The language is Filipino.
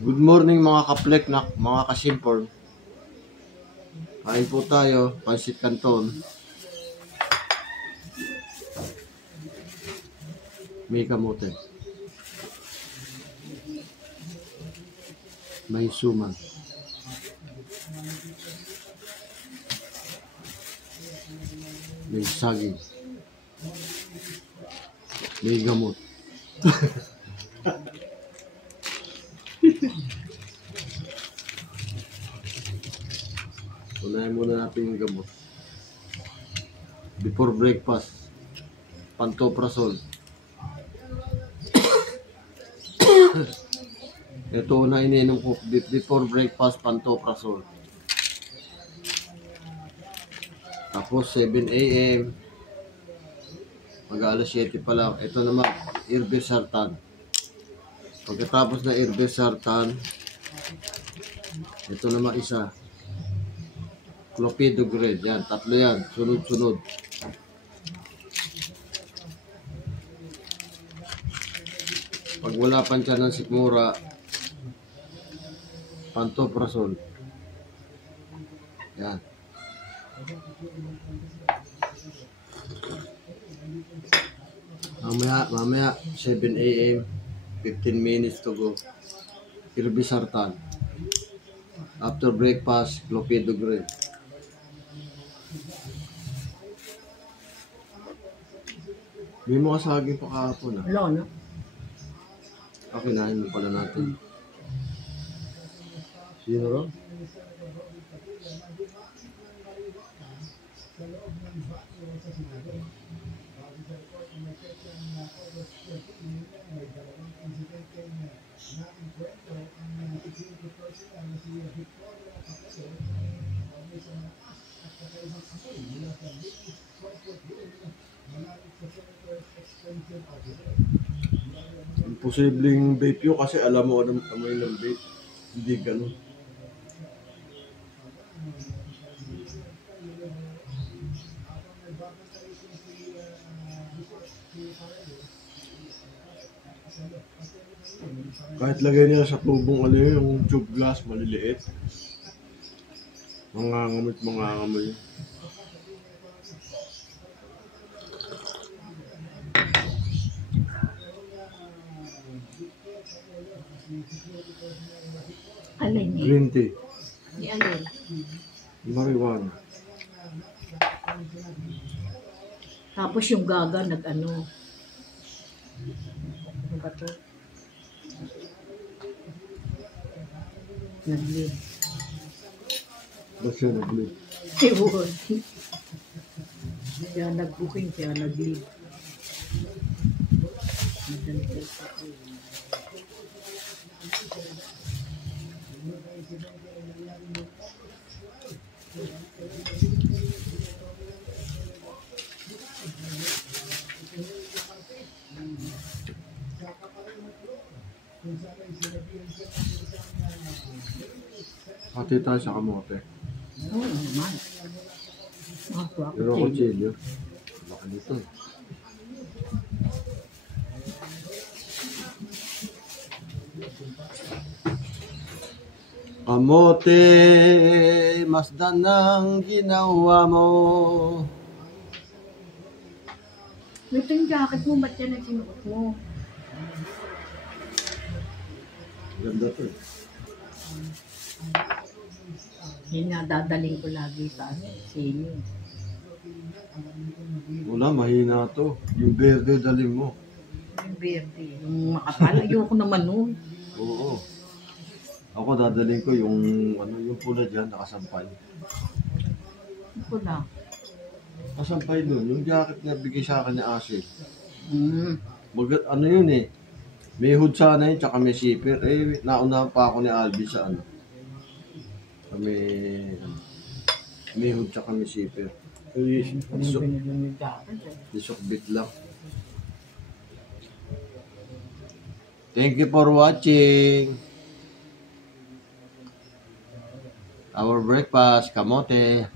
Good morning mga kaplek na mga kasimpor. Kain po tayo, pansit canton. May kamote. May suman. May saging. May gamot. Unahin muna natin yung gamot. Before breakfast, pantoprazole. Ito na ininom ko. Before breakfast, pantoprazole. Tapos 7 AM. Mag-alas 7 pa lang. Ito naman, irbesartan. Pagkatapos na irbesartan, ito naman isa. Clopidogrel. Yan, tatlo yan. Sunod-sunod. Pag wala pa siya ng sikmura, pantoprazole. Yan. Mamaya 7 AM, 15 minutes to go. Irbesartan. After breakfast, clopidogrel. May mga saging pa kahapon ah. Wala na. Kinain mo pala natin. Sino ro? Imposibleng vape yun kasi alam mo anong amoy ng vape. Hindi ganun. Kahit lagay nila sa tubong ano yun, yung tube glass maliliit. Mangangamoy. Alin eh? Green tea. Di alin? Marijuana. Tapos yung gaga nag-ano. Ano ba to? Nag-lead. Ba't siya nag-lead? Ewan. Kaya nag-booking, kaya nag-lead. Hati tayo sa kamote. Oo naman. Pero kutsilyo. Baka dito. Kamote, masdan ng ginawa mo. Ito yung jacket mo, ba't yan ang sinuot mo? Ganda to eh. Yun nga, dadaling ko lagi sa senior. Wala, mahina to. Yung verde daling mo. Yung verde, yung makapal. Ayoko naman nun. Oo. Ako dadaling ko yung yung pula dyan, nakasampay. Ako na. Nakasampay dun. Yung jacket na bigay sa akin ni Asi. Mm. Ano yun eh. May hood sana yun, tsaka may zipper. Eh, naunahan pa ako ni Albi sa ano. May hood tsaka may zipper. Disokbit lang. Thank you for watching. Our breakfast, kamote.